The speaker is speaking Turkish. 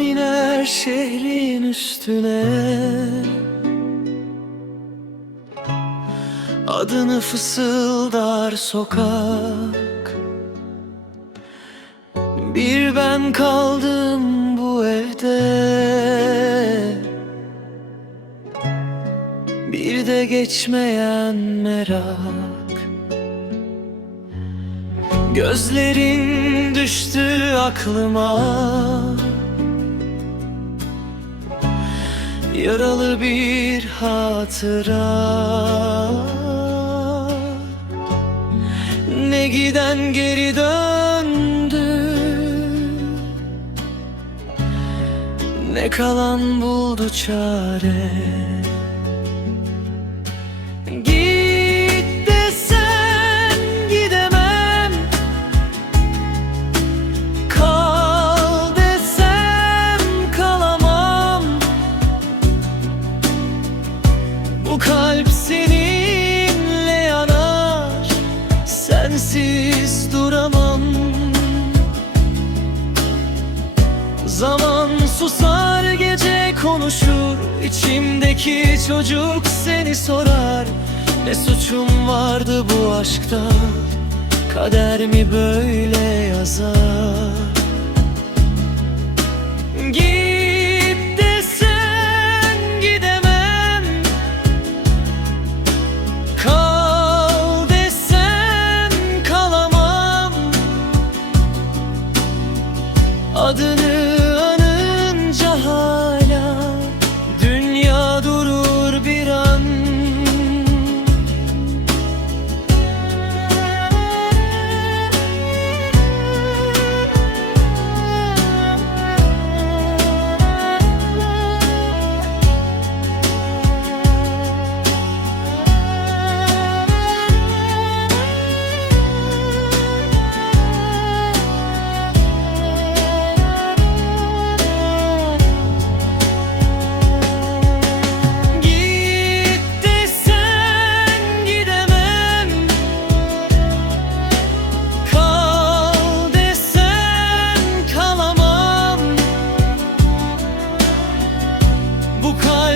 iner şehrin üstüne. Adını fısıldar sokak. Bir ben kaldım bu evde. Bir de geçmeyen merak. Gözlerin düştü aklıma Yaralı bir hatıra. Ne giden geri döndü Ne kalan buldu çare Bu kalp seninle yanar. Sensiz duramam. Zaman susar gece konuşur. İçimdeki çocuk seni sorar. Ne suçum vardı bu aşkta? Kader mi böyle yazar? Git adını bu kalp